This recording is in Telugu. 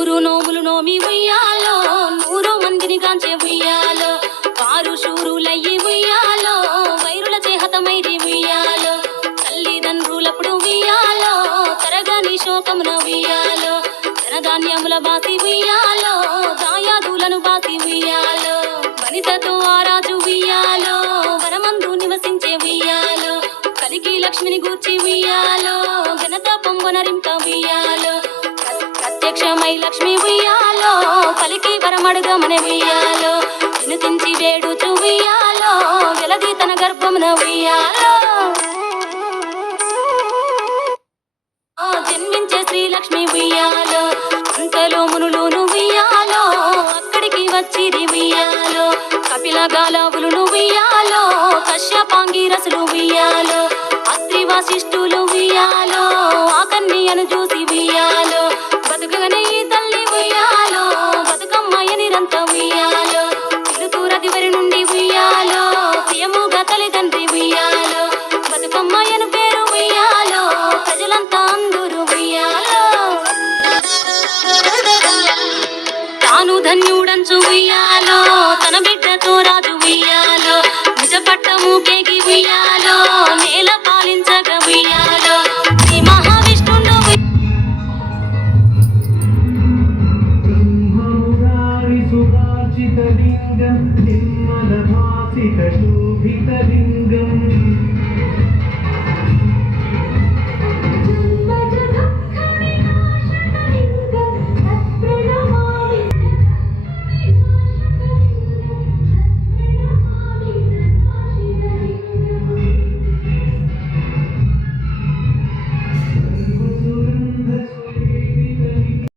నూరు నోములు నోమి ఉయ్యాలో నూరు మందిని కాంచే ఉయ్యాలో వారు శూరులయ్యి ఉయ్యాలో వైరుల చేహతమైరి ఉయ్యాలో తల్లిదండ్రులప్పుడు ఉయ్యాలో తరగని శోకమున ఉయ్యాలో ధనధాన్యముల బాసి ఉయ్యాలో దాయాదులను బాసి ఉయ్యాలో వనితతో ఆరాజు ఉయ్యాలో వరమందు నివసించే ఉయ్యాలో కలికి లక్ష్మిని గూర్చి ఉయ్యాలో ప్రత్యక్షమై లక్ష్మి ఉయ్యాలో పలికి వరమడుగమని ఉయ్యాలో. వినుతించి వేడుచు ఉయ్యాలో వెలది తన గర్భమున ఉయ్యాలో. జన్మించే శ్రీలక్ష్మి ఉయ్యాలో అంతలో మునులోను ఉయ్యాలో అక్కడికి వచ్చిరి ఉయ్యాలో. కపిల గాలవులు ఉయ్యాలో కశ్యపాంగి రసులు ఉయ్యాలో. అత్రి వాసిష్ఠులు ఉయ్యాలో ఆ చూసి ఉయ్యాలో. బతుకగనే ఉయ్యాలో ఉయ్యాలో. నుండి ఉయ్యాలో ప్రియముగా తల్లిదండ్రి ఉయ్యాలో. పేరు ఉయ్యాలో ప్రజలంతా అందరూ ఉయ్యాలో. తాను ధన్యుడంచు ఉయ్యాలో తన బిడ్డతో రాజు ఉయ్యాలో. పట్టము ఉయ్యాలో నేల ब्रह्ममुरारिसुराचितलिङ्गं निर्मलभासितशोभितलिङ्गम्